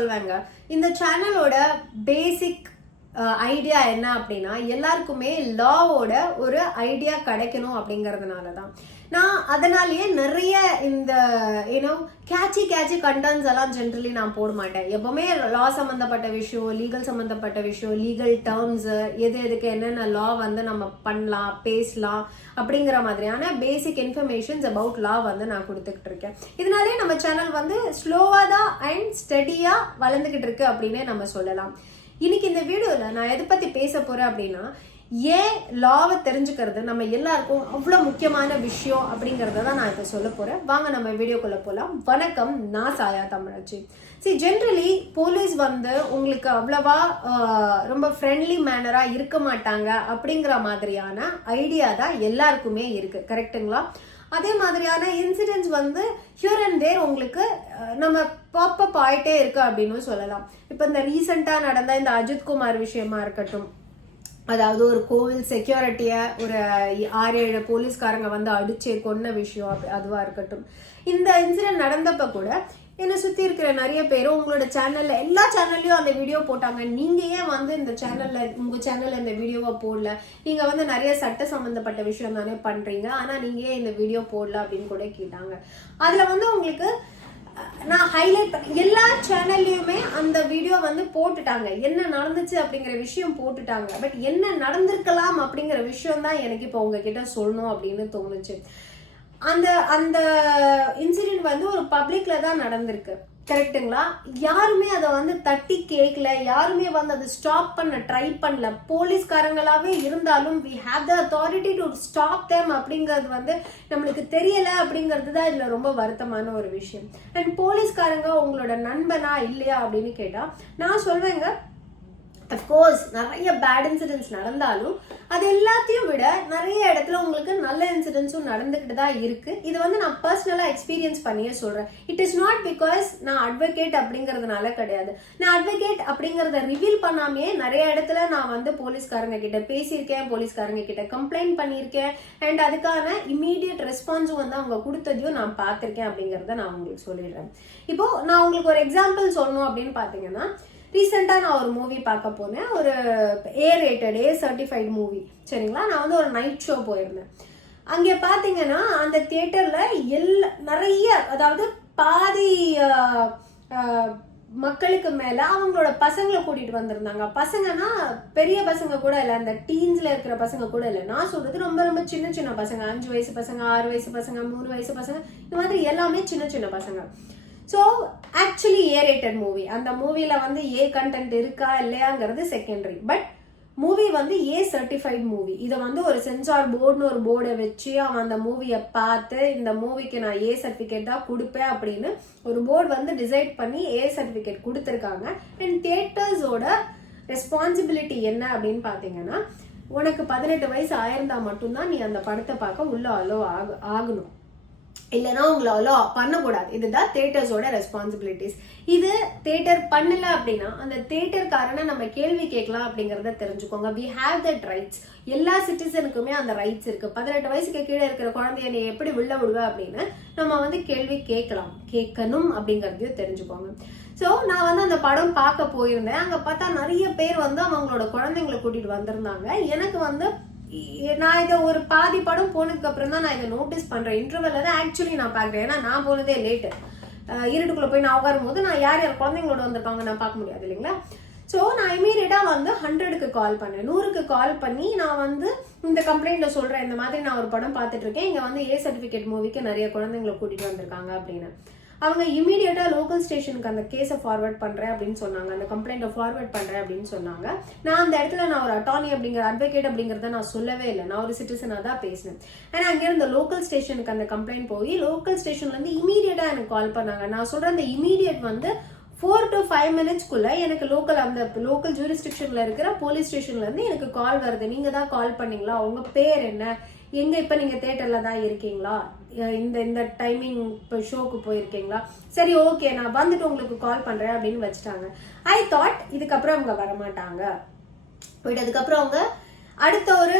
சொல்வேங்க, இந்த சேனலோட basic idea என்ன அப்படின்னா, எல்லாருக்குமே லாவோட ஒரு ஐடியா கிடைக்கணும் அப்படிங்கறதுனால தான். நான் அதனாலேயே நிறைய இந்த கேட்சி கண்டென்ட்ஸ் எல்லாம் ஜென்ரலி நான் போட மாட்டேன். எப்பவுமே லா சம்பந்தப்பட்ட விஷயம், லீகல் சம்பந்தப்பட்ட விஷயம், லீகல் டேர்ம்ஸ், எதுக்கு என்னென்ன லா வந்து நம்ம பண்ணலாம், பேசலாம் அப்படிங்கிற மாதிரியான பேசிக் இன்ஃபர்மேஷன்ஸ் அபவுட் லா வந்து நான் கொடுத்துக்கிட்டு இருக்கேன். இதனாலே நம்ம சேனல் வந்து ஸ்லோவா தான் அண்ட் ஸ்டடியா வளர்ந்துகிட்டு இருக்கு அப்படின்னே நம்ம சொல்லலாம். இன்னைக்கு இந்த வீடியோல நான் எதை பத்தி பேச போறேன் அப்படின்னா, ஏன் லாவை தெரிஞ்சுக்கிறது நம்ம எல்லாருக்கும் அவ்வளவு முக்கியமான விஷயம் அப்படிங்கறத தான் நான் இப்ப சொல்ல போறேன். வாங்க நம்ம வீடியோக்குள்ள போலாம். வணக்கம், நான் சாயா தமிழச்சி. ஜென்ரலி போலீஸ் வந்து உங்களுக்கு அவ்வளவா ரொம்ப ஃப்ரெண்ட்லி மேனரா இருக்க மாட்டாங்க அப்படிங்கிற மாதிரியான ஐடியா தான் எல்லாருக்குமே இருக்கு, கரெக்டுங்களா? அதே மாதிரியான இன்சிடென்ட்ஸ் வந்து ஹியர் அண்ட் தேர் உங்களுக்கு நம்ம பாப்பப் ஆயிட்டே இருக்கு அப்படின்னு சொல்லலாம். இப்ப இந்த ரீசெண்டா நடந்த இந்த அஜித்குமார் விஷயமா இருக்கட்டும், அதாவது ஒரு கோவில் செக்யூரிட்டிய ஒரு 6-7 போலீஸ்காரங்க வந்து அடிச்சே கொன்ன விஷயம், அதுவா இருக்கட்டும். இந்த இன்சிடென்ட் நடந்தப்ப கூட என்னை சுத்தி இருக்கிற நிறைய பேரும் உங்களோட சேனல்ல, எல்லா சேனல்லையும் அந்த வீடியோ போட்டாங்க, நீங்க ஏன் வந்து இந்த சேனல்ல, உங்க சேனல்ல இந்த வீடியோவை போடல, நீங்க வந்து நிறைய சட்ட சம்பந்தப்பட்ட விஷயம் தானே பண்றீங்க, ஆனா நீங்க ஏன் இந்த வீடியோ போடல அப்படின்னு கூட கேட்டாங்க. அதுல வந்து உங்களுக்கு நான் ஹைலைட் எல்லா சேனல்லையுமே அந்த வீடியோ வந்து போட்டுட்டாங்க, என்ன நடந்துச்சு அப்படிங்கிற விஷயம் போட்டுட்டாங்க. பட் என்ன நடந்திருக்கலாம் அப்படிங்கிற விஷயம் தான் எனக்கு இப்போ உங்ககிட்ட சொல்லணும் அப்படின்னு தோணுச்சு. அந்த அந்த இன்சிடென்ட் வந்து ஒரு பப்ளிக்ல தான் நடந்திருக்கு, கரெக்டுங்களா? யாருமே அதை வந்து தட்டி கேட்கல, யாருமே வந்து அதை ஸ்டாப் பண்ண ட்ரை பண்ணல. போலீஸ்காரங்களாவே இருந்தாலும் we have the authority to stop them அப்படிங்கிறது வந்து நம்மளுக்கு தெரியல அப்படிங்கிறது தான் இதுல ரொம்ப வருத்தமான ஒரு விஷயம். அண்ட் போலீஸ்காரங்க உங்களோட நண்பனா இல்லையா அப்படின்னு கேட்டா நான் சொல்வேங்க, அஃப்கோர்ஸ் நிறைய பேட் இன்சிடென்ட்ஸ் நடந்தாலும் அது எல்லாத்தையும் விட நிறைய இடத்துல உங்களுக்கு நல்ல இன்சிடென்ட்ஸும் நடந்துகிட்டு தான் இருக்கு. இது வந்து நான் பர்சனலா எக்ஸ்பீரியன்ஸ் பண்ணியே சொல்றேன். இட் இஸ் நாட் பிகாஸ் நான் அட்வொகேட் அப்படிங்கறதுனால கிடையாது. நான் அட்வொகேட் அப்படிங்கறத ரிவீல் பண்ணாமே நிறைய இடத்துல நான் வந்து போலீஸ்காரங்க கிட்ட பேசியிருக்கேன், போலீஸ்காரங்க கிட்ட கம்ப்ளைண்ட் பண்ணியிருக்கேன், அண்ட் அதுக்கான இமீடியட் ரெஸ்பான்ஸும் வந்து அவங்க கொடுத்ததையும் நான் பார்த்திருக்கேன் அப்படிங்கறத நான் உங்களுக்கு சொல்லிடுறேன். இப்போ நான் உங்களுக்கு ஒரு எக்ஸாம்பிள் சொல்லணும் அப்படின்னு பாத்தீங்கன்னா, ரீசெண்டா நான் ஒரு மூவி பார்க்க போனேன், ஒரு A சர்டிஃபைட் மூவி, சரிங்களா? நான் வந்து ஒரு நைட் ஷோ போயிருந்தேன். அங்கே பாத்தீங்கன்னா அந்த தியேட்டர்ல நிறைய, அதாவது பாதி மக்களுக்கு மேல அவங்களோட பசங்களை கூட்டிட்டு வந்திருந்தாங்க. பசங்கன்னா பெரிய பசங்க கூட இல்ல, அந்த டீன்ஸ்ல இருக்கிற பசங்க கூட இல்ல, நான் சொல்றது ரொம்ப ரொம்ப சின்ன சின்ன பசங்க, 5 வயசு பசங்க, 6 வயசு பசங்க, 3 வயசு பசங்க, இந்த மாதிரி எல்லாமே சின்ன சின்ன பசங்க. So actually A-rated movie. அந்த மூவில வந்து ஏ கண்டென்ட் இருக்கா இல்லையாங்கிறது செகண்டரி. பட் மூவி வந்து A சர்டிஃபைட் மூவி. இதை வந்து ஒரு சென்சார் போர்டுன்னு ஒரு போர்டை வச்சு அவன் அந்த மூவியை பார்த்து இந்த மூவிக்கு நான் A சர்டிஃபிகேட் தான் கொடுப்பேன் அப்படின்னு ஒரு போர்டு வந்து டிசைட் பண்ணி A சர்டிஃபிகேட் கொடுத்துருக்காங்க. அண்ட் தியேட்டர்ஸோட ரெஸ்பான்சிபிலிட்டி என்ன அப்படின்னு பார்த்தீங்கன்னா, உனக்கு 18 வயசு ஆயிருந்தா மட்டும்தான் நீ அந்த படத்தை பார்க்க உள்ள அலோ ஆகணும், இல்லைன்னா உங்களை அலோ பண்ணக்கூடாது. இதுதான் தியேட்டர்ஸோட ரெஸ்பான்சிபிலிட்டிஸ். இது தியேட்டர் பண்ணல அப்படின்னா அந்த தியேட்டர்காரனை நம்ம கேள்வி கேட்கலாம் அப்படிங்கறத தெரிஞ்சுக்கோங்க. we have that rights. எல்லா சிட்டிசனுக்குமே அந்த ரைட்ஸ் இருக்கு. 18 வயசுக்கு கீழே இருக்கிற குழந்தைய நீ எப்படி உள்ள விடுவ அப்படின்னு நம்ம வந்து கேள்வி கேட்கணும் அப்படிங்கறதையும் தெரிஞ்சுக்கோங்க. ஸோ நான் வந்து அந்த படம் பார்க்க போயிருந்தேன். அங்க பார்த்தா நிறைய பேர் வந்து அவங்களோட குழந்தைங்களை கூட்டிட்டு வந்திருந்தாங்க. எனக்கு வந்து நான் இதை ஒரு பாதி படம் போனதுக்கு அப்புறம் தான் நான் இதை நோட்டீஸ் பண்றேன். இன்டர்வெல்ல தான் ஆக்சுவலி நான் பாக்குறேன். ஏன்னா நான் போனதே லேட்டு, இருட்டுக்குள்ள போய் நான் உட்காரும் போது நான் யார் யார் குழந்தைங்களோட வந்திருக்காங்க நான் பார்க்க முடியாது இல்லைங்களா? ஸோ நான் இமீடியட்டா வந்து 100க்கு கால் பண்ணேன், 100க்கு கால் பண்ணி நான் வந்து இந்த கம்ப்ளைண்ட்ல சொல்றேன், இந்த மாதிரி நான் ஒரு படம் பார்த்துட்டு இருக்கேன், இங்க வந்து A சர்டிஃபிகேட் மூவிக்கு நிறைய குழந்தைங்களை கூட்டிட்டு வந்திருக்காங்க அப்படின்னு. அவங்க இமீடியட்டா லோக்கல் ஸ்டேஷனுக்கு அந்த கேஸை ஃபார்வர்ட் பண்றேன் அப்படின்னு சொன்னாங்க, அந்த கம்ப்ளைண்ட்டை ஃபார்வர்ட் பண்றேன் அப்படின்னு சொன்னாங்க. நான் அந்த இடத்துல நான் ஒரு அட்டார்னி அப்படிங்கிற அட்வொகேட் அப்படிங்கறத நான் சொல்லவே இல்லை, நான் ஒரு சிட்டிசனா தான் பேசினேன். ஏன்னா அங்கே இருந்த லோக்கல் ஸ்டேஷனுக்கு அந்த கம்ப்ளைண்ட் போய் லோக்கல் ஸ்டேஷன்ல இருந்து இமீடியட்டா எனக்கு கால் பண்ணாங்க. நான் சொல்ற அந்த இமீடியட் வந்து 4 to 5 மினிட்ஸ்க்குள்ள எனக்கு அந்த லோக்கல் ஜூரிஸ்டிக்ஷன்ல இருக்கிற போலீஸ் ஸ்டேஷன்ல இருந்து எனக்கு கால் வருது. நீங்க தான் கால் பண்ணீங்களா, உங்க பேர் என்ன, எங்க இப்ப நீங்க தியேட்டர்ல தான் இருக்கீங்களா, இந்த டைமிங் இப்போ ஷோக்கு போயிருக்கீங்களா, சரி ஓகே நான் வந்துட்டு உங்களுக்கு கால் பண்றேன் அப்படின்னு வச்சுட்டாங்க. ஐ தாட் இதுக்கப்புறம் அவங்க வரமாட்டாங்க. போயிட்டு அதுக்கப்புறம் அவங்க அடுத்த ஒரு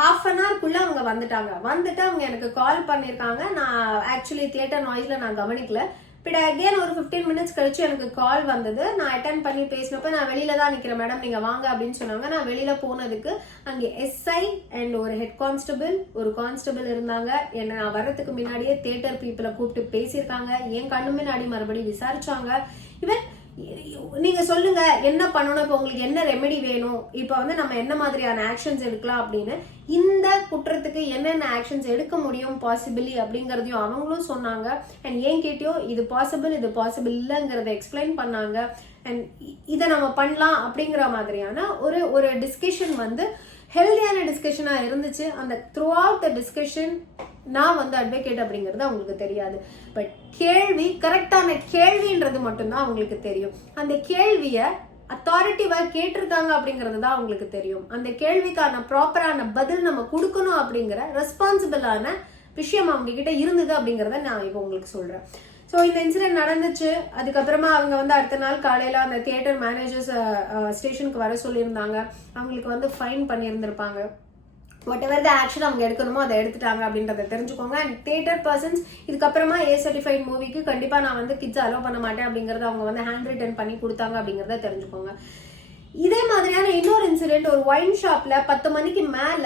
ஹாஃப் அன் ஹவர்க்குள்ள அவங்க வந்துட்டாங்க. வந்துட்டு அவங்க எனக்கு கால் பண்ணியிருக்காங்க. நான் ஆக்சுவலி தியேட்டர் நாய்ஸ்ல நான் கவனிக்கல, பட் அகேன் ஒரு 15 மினிட்ஸ் கழிச்சு எனக்கு கால் வந்தது. நான் அட்டென்ட் பண்ணி பேசினப்ப நான் வெளியில தான் நிக்கிறேன் மேடம், நீங்க வாங்க அப்படின்னு சொன்னாங்க. நான் வெளியில போனதுக்கு அங்கே எஸ்ஐ அண்ட் ஒரு ஹெட் கான்ஸ்டபிள், ஒரு கான்ஸ்டபிள் இருந்தாங்க. என்ன நான் வர்றதுக்கு முன்னாடியே தியேட்டர் பீப்புளை கூப்பிட்டு பேசியிருக்காங்க. என் கண்ணு முன்னாடி மறுபடியும் விசாரிச்சாங்க. இவன் நீங்க சொல்லுங்க என்ன பண்ணணும், இப்போ உங்களுக்கு என்ன ரெமெடி வேணும், இப்போ வந்து நம்ம என்ன மாதிரியான ஆக்ஷன்ஸ் எடுக்கலாம் அப்படின்னு, இந்த குற்றத்துக்கு என்னென்ன ஆக்ஷன்ஸ் எடுக்க முடியும் பாசிபிளி அப்படிங்கறதையும் அவங்களும் சொன்னாங்க. அண்ட் ஏன் கேட்டியோ இது பாசிபிள் இல்லைங்கிறத எக்ஸ்பிளைன் பண்ணாங்க. அண்ட் இதை நம்ம பண்ணலாம் அப்படிங்கிற மாதிரியான ஒரு டிஸ்கஷன் வந்து ஹெல்தியான டிஸ்கஷனா இருந்துச்சு. அந்த த்ரூ அவுட் த டிஸ்கஷன் நான் வந்து அட்வொகேட் அப்படிங்கிறது அவங்களுக்கு தெரியாது. பட் கேள்வி கரெக்டான கேள்வின்றது மட்டும்தான் அவங்களுக்கு தெரியும். அந்த கேள்வியை அத்தாரிட்டிவா கேட்டிருக்காங்க அப்படிங்கிறது தான் அவங்களுக்கு தெரியும். அந்த கேள்விக்கான ப்ராப்பரான பதில் நம்ம கொடுக்கணும் அப்படிங்கிற ரெஸ்பான்சிபிளான விஷயம் அவங்க கிட்ட இருந்தது அப்படிங்கிறத நான் இப்போ உங்களுக்கு சொல்றேன். ஸோ இந்த இன்சிடென்ட் நடந்துச்சு. அதுக்கப்புறமா அவங்க வந்து அடுத்த நாள் காலையில அந்த தியேட்டர் மேனேஜர்ஸ் ஸ்டேஷனுக்கு வர சொல்லியிருந்தாங்க. அவங்களுக்கு வந்து ஃபைன் பண்ணியிருந்திருப்பாங்க. வாட் எவர் த ஆக்ஷன் அவங்க எடுக்கணுமோ அதை எடுத்துட்டாங்க அப்படின்றத தெரிஞ்சுக்கோங்க. அண்ட் தியேட்டர் பர்சன்ஸ் இதுக்கப்புறமா A certified மூவிக்கு கண்டிப்பா நான் வந்து கிட்ஸ் அலோவ் பண்ண மாட்டேன் அப்படிங்கறத அவங்க வந்து ஹேண்ட் ரிட்டன் பண்ணி கொடுத்தாங்க அப்படிங்கறத தெரிஞ்சுக்கோங்க. இதே மாதிரியான இன்னொரு இன்சிடென்ட், ஒரு ஒயின் ஷாப்ல 10 மணிக்கு மேல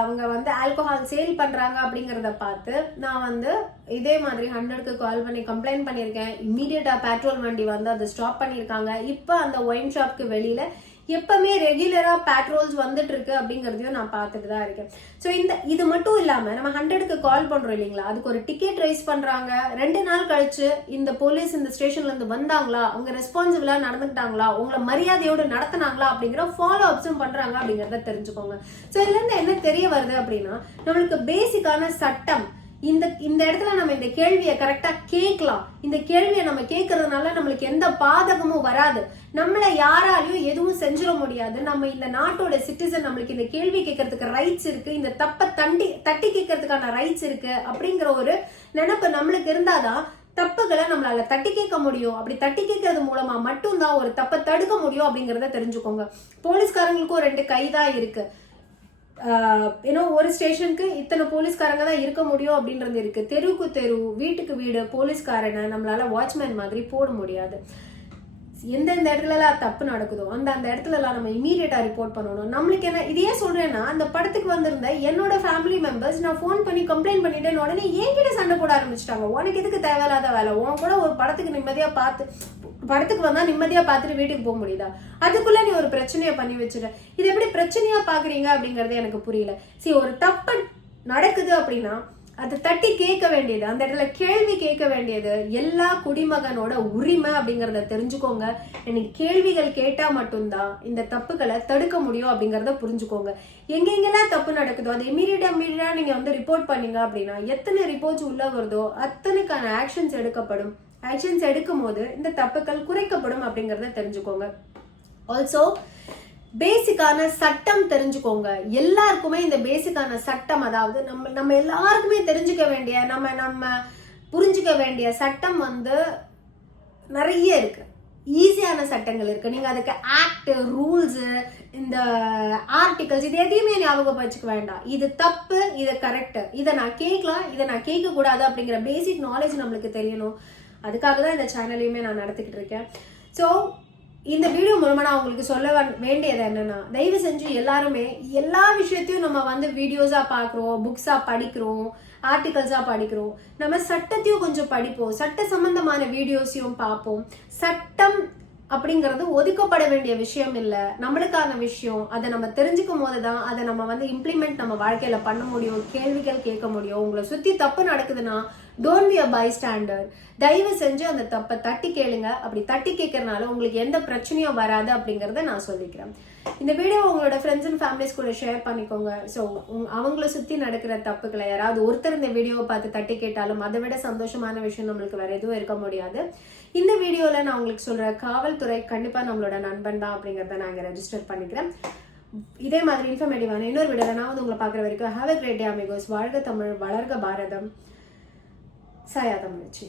அவங்க வந்து ஆல்கோஹால் சேல் பண்றாங்க அப்படிங்கறத பார்த்து நான் வந்து இதே மாதிரி 100க்கு கால் பண்ணி கம்ப்ளைண்ட் பண்ணியிருக்கேன். இம்மீடியட்டா பேட்ரோல் வண்டி வந்து அதை ஸ்டாப் பண்ணியிருக்காங்க. இப்போ அந்த ஒயின் ஷாப்க்கு வெளியில எப்பவுமே ரெகுலரா பேட்ரோல்ஸ் வந்துட்டு இருக்கு அப்படிங்கறதையும் நான் பார்த்துட்டு தான் இருக்கேன். ஸோ இது மட்டும் இல்லாம நம்ம 100க்கு கால் பண்றோம் இல்லைங்களா, அதுக்கு ஒரு டிக்கெட் ரைஸ் பண்றாங்க. 2 நாள் கழிச்சு இந்த போலீஸ் இந்த ஸ்டேஷன்ல இருந்து வந்தாங்களா, அவங்க ரெஸ்பான்சிபிளா நடந்துட்டாங்களா, உங்களை மரியாதையோடு நடத்தினாங்களா அப்படிங்கிற ஃபாலோ அப்ஸும் பண்றாங்க அப்படிங்கறத தெரிஞ்சுக்கோங்க. ஸோ இதுல இருந்து என்ன தெரிய வருது அப்படின்னா, நம்மளுக்கு பேசிக்கான சட்டம் இந்த இடத்துல நம்ம இந்த கேள்வியை கரெக்டா கேட்கலாம். இந்த கேள்வியை நம்ம கேட்கறதுனால நம்மளுக்கு எந்த பாதகமும் வராது. நம்மள யாராலையும் எதுவும் செஞ்சிட முடியாது. நம்ம இந்த நாட்டோட சிட்டிசன், நம்மளுக்கு இந்த கேள்வி கேட்கறதுக்கு ரைட்ஸ் இருக்கு, இந்த தப்பை தட்டி கேட்கறதுக்கான ரைட்ஸ் இருக்கு அப்படிங்கிற ஒரு நினைப்பு நம்மளுக்கு இருந்தாதான் தப்புகளை நம்மளால தட்டி கேட்க முடியும். அப்படி தட்டி கேட்கறது மூலமா மட்டும்தான் ஒரு தப்பை தடுக்க முடியும் அப்படிங்கறத தெரிஞ்சுக்கோங்க. போலீஸ்காரங்களுக்கும் 2 கைதான் இருக்கு. ஒரு ஸ்டேஷனுக்கு இத்தனை போலீஸ்காரங்க தான் இருக்க முடியும் அப்படின்றது இருக்கு. தெருவுக்கு தெரு, வீட்டுக்கு வீடு போலீஸ்காரனை நம்மளால வாட்ச்மேன் மாதிரி போட முடியாது. எந்தெந்த இடத்துல தப்பு நடக்குதோ அந்த இடத்துல எல்லாம் நம்ம இமீடியட்டா ரிப்போர்ட் பண்ணணும். நம்மளுக்கு என்ன இதையே சொல்றேன்னா, அந்த படத்துக்கு வந்திருந்த என்னோட ஃபேமிலி மெம்பர்ஸ் நான் ஃபோன் பண்ணி கம்ப்ளைண்ட் பண்ணிட்டேன்னு உடனே என்கிட்ட சண்டை போட ஆரம்பிச்சிட்டாங்க. உனக்கு எதுக்கு தேவையில்லாத வேலை, உன் கூட ஒரு படத்துக்கு வந்தா நிம்மதியா பார்த்துட்டு வீட்டுக்கு போக முடியுதா, அதுக்குள்ள நீ ஒரு பிரச்சனையை பண்ணி வச்சுட்ட. இது எப்படி பிரச்சனையா பாக்குறீங்க அப்படிங்கறது எனக்கு புரியல. ஒரு தப்பு நடக்குது அப்படின்னா அது தட்டி கேட்க வேண்டியது, அந்த இடத்துல கேள்வி கேட்க வேண்டியது எல்லா குடிமகனோட உரிமை அப்படிங்கறத தெரிஞ்சுக்கோங்க. எனக்கு கேள்விகள் கேட்டா மட்டும்தான் இந்த தப்புகளை தடுக்க முடியும் அப்படிங்கறத புரிஞ்சுக்கோங்க. எங்கெங்கெல்லாம் தப்பு நடக்குதோ அது இமீடியட்டா நீங்க வந்து ரிப்போர்ட் பண்ணீங்க அப்படின்னா எத்தனை ரிப்போர்ட்ஸ் உள்ள வருதோ அத்தனைக்கான ஆக்ஷன்ஸ் எடுக்கப்படும். ஆக்ஷன்ஸ் எடுக்கும் போது இந்த தப்புகள் குறைக்கப்படும் அப்படிங்கறத தெரிஞ்சுக்கோங்க. ஆல்சோ பேசிக்கான சட்டம் தெரிஞ்சுக்கோங்க. எல்லாருக்குமே இந்த பேசிக்கான சட்டம், அதாவது நம்ம எல்லாருக்குமே தெரிஞ்சுக்க வேண்டிய, நம்ம புரிஞ்சுக்க வேண்டிய சட்டம் வந்து நிறைய இருக்கு. ஈஸியான சட்டங்கள் இருக்கு. நீங்க அதுக்கு ஆக்ட், ரூல்ஸ், இந்த ஆர்டிகல்ஸ் இது எதையுமே ஞாபகம் வச்சுக்க வேண்டாம். இது தப்பு, இது கரெக்ட், இதை நான் கேட்கலாம், இதை நான் கேட்க கூடாது அப்படிங்கிற பேசிக் நாலேஜ் நம்மளுக்கு தெரியணும். அதுக்காக தான் இந்த சேனலையுமே நான் நடத்திக்கிட்டு இருக்கேன். ஸோ இந்த வீடியோ மூலமா நான் உங்களுக்கு சொல்ல வேண்டியது என்னன்னா, தயவு செஞ்சு எல்லாருமே எல்லா விஷயத்தையும் நம்ம வந்து வீடியோஸா பாக்குறோம், புக்ஸா படிக்கிறோம், ஆர்டிகல்ஸா படிக்கிறோம். நம்ம சட்டத்தையும் கொஞ்சம் படிப்போம், சட்ட சம்பந்தமான வீடியோஸையும் பார்ப்போம். சட்டம் அப்படிங்கிறது ஒதுக்கப்பட வேண்டிய விஷயம் இல்லை, நம்மளுக்கான விஷயம். அதை நம்ம தெரிஞ்சுக்கும் போதுதான் அதை நம்ம வந்து இம்ப்ளிமெண்ட் நம்ம வாழ்க்கையில பண்ண முடியும், கேள்விகள் கேட்க முடியும். உங்களை சுத்தி தப்பு நடக்குதுன்னா டோன்ட் பி அ பைஸ்டாண்டர். தயவு செஞ்சு அந்த தப்பை தட்டி கேளுங்க. அப்படி தட்டி கேட்கறதுனால உங்களுக்கு எந்த பிரச்சனையும் வராது அப்படிங்கறத நான் சொல்லிக்கிறேன். இந்த வீடியோ உங்களோட ஃப்ரெண்ட்ஸ் அண்ட் ஃபேமிலிஸ் கூட ஷேர் பண்ணிக்கோங்க. ஸோ அவங்கள சுத்தி நடக்கிற தப்புக்களை யாராவது ஒருத்தர் இந்த வீடியோவை பார்த்து தட்டி கேட்டாலும் அதை விட சந்தோஷமான விஷயம் நம்மளுக்கு வேற எதுவும் இருக்க முடியாது. இந்த வீடியோல நான் உங்களுக்கு சொல்ற காவல்துறை கண்டிப்பா நம்மளோட நண்பன் தான் அப்படிங்கறத நான் இங்க ரெஜிஸ்டர் பண்ணிக்கிறேன். இதே மாதிரி இன்ஃபர்மேட்டிவான இன்னொரு வீடியோல நான் வந்து உங்களை பார்க்குற வரைக்கும் have a great day amigos. வாழ்க தமிழ், வளர்க பாரதம். சாயா தமிழ்ச்சி.